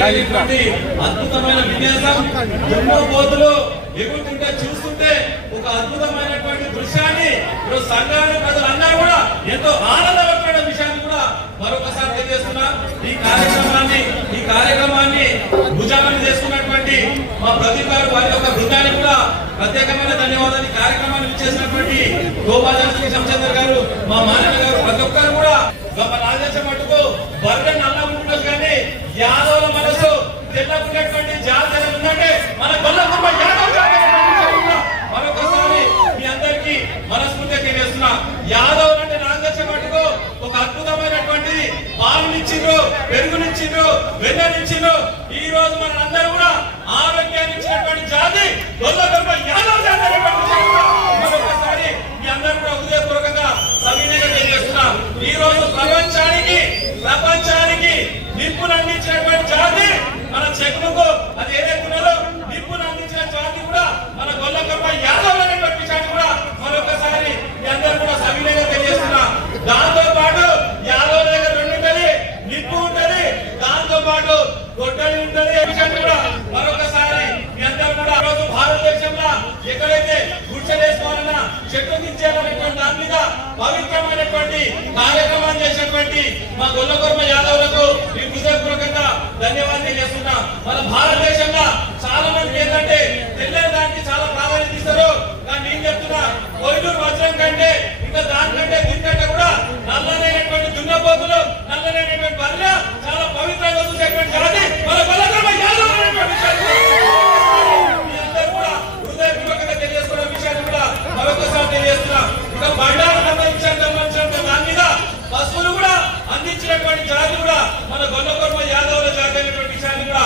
చేయలేనటువంటి అద్భుతమైన విన్యాసం దున్నపోతులు ఎగురుతుంటే చూస్తుంటే ఒక అద్భుతమైనటువంటి దృశ్యాన్ని ఇప్పుడు సంఘాన్ని ప్రజలందరూ కూడా ఎంతో ఆనందపడిన విషయాన్ని కూడా మరొకసారి తెలియజేస్తున్నా. ఈ కార్యక్రమాన్ని భుజాన్ని చేసుకున్నటువంటి మా ప్రదీప్ గారు వారి యొక్క బృందానికి కూడా ప్రత్యేకమైన ధన్యవాదాలు. ఈ కార్యక్రమాన్ని ఇచ్చేసినటువంటి గోపాలజీ శంచందర్ గారు, మా మానవ గారు, ప్రతి ఒక్కరు కూడా గొప్ప రాజేశం మట్టుకు బర్రెన్ అలా ఉంటున్నారు. కానీ యాదవుల మనసు తెల్లకున్నటువంటి జాతర ఉందంటే మన గొల్లకుర్మ యాదవ్ జాతర. మరొకసారి మీ అందరికీ మనస్ఫూర్తిగా తెలియజేస్తున్నా. యాదవ్ అంటే రాజేశం మట్టుకు ఒక అద్భుతమైనటువంటి పాలనిచ్చిండ్రు, పెరుగునిచ్చిండ్రు, వెన్ననిచ్చిండ్రు. ఈ రోజు మన అందరూ కూడా ఆరోగ్యాన్ని ఇచ్చినటువంటి జాతి గొల్లకుర్మ యాదవ్ జాతర. మరొకసారి మీ అందరూ కూడా హృదయపూర్వకంగా సవినయంగా తెలియజేస్తున్నా. ఈ రోజు ప్రపంచానికి నిప్పును అందించినటువంటి జాతి మన చెక్కుకు అది ఏదైతున్నారో నిప్పును అందించిన జాతి కూడా మన గొల్లకుర్మ యాదవ్ అనేటువంటి విషయాన్ని కూడా మరొకసారి మీ అందరూ కూడా సవినయంగా తెలియజేస్తున్నా. దాంతో పాటు యాదవ్ దగ్గర రెండు ఉంటది, నిప్పు ఉంటది, దాంతో పాటు గొడ్డలి ఉంటది. విషయాన్ని కూడా మరొకసారి మీ అందరూ కూడా రోజు భారతదేశంలో ఎక్కడైతే గుడ్చెలేసుకోవాలన్నా చెట్టు దించేయాలనేటువంటి దాని మీద పవిత్రమైనటువంటి కార్యక్రమాన్ని చేసినటువంటి మా గొల్లకుర్మ యాదవులకు ఈ హృదయపూర్వకంగా ధన్యవాదాలు తెలియజేస్తున్నా. మన భారతదేశంలో చాలా మంది ఏంటంటే తెల్లని దానికి చాలా ప్రాధాన్యత ఇస్తారు. కానీ నేను చెప్తున్నా, కొయ్యూరు వజ్రం కంటే ఇంకా దానికంటే దీనికంటే కూడా నల్లనైనటువంటి దున్నపోతులు, నల్లనైనటువంటి బర్రె చాలా పవిత్రంగా చూసేటువంటి జాతి మన గొల్లకుర్మ యాదవ్ అనేటువంటి మీ అందరూ కూడా హృదయపూర్వకంగా తెలియజేసుకున్న విషయాన్ని కూడా మరొకసారి తెలియజేస్తున్నా. ఇంకా బండారు సంబంధించిన దాని మీద పశువులు కూడా అందించినటువంటి జాతి కూడా మన గొల్లకుర్మ యాదవుల జాతి అనేటువంటి విషయాన్ని కూడా